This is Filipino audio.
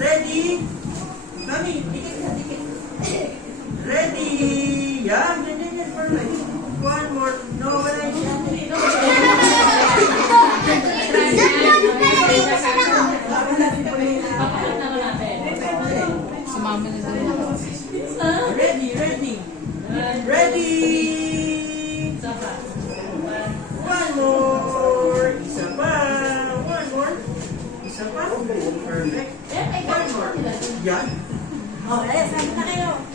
Ready? Mami, dikit. Ready? Yan. Perfect. One more. No, wala yun. Si mama na doon. Ready. One more. Isa pa. One more. Isa pa. Perfect. One more. Yan. Oh, alis, sabi na kayo.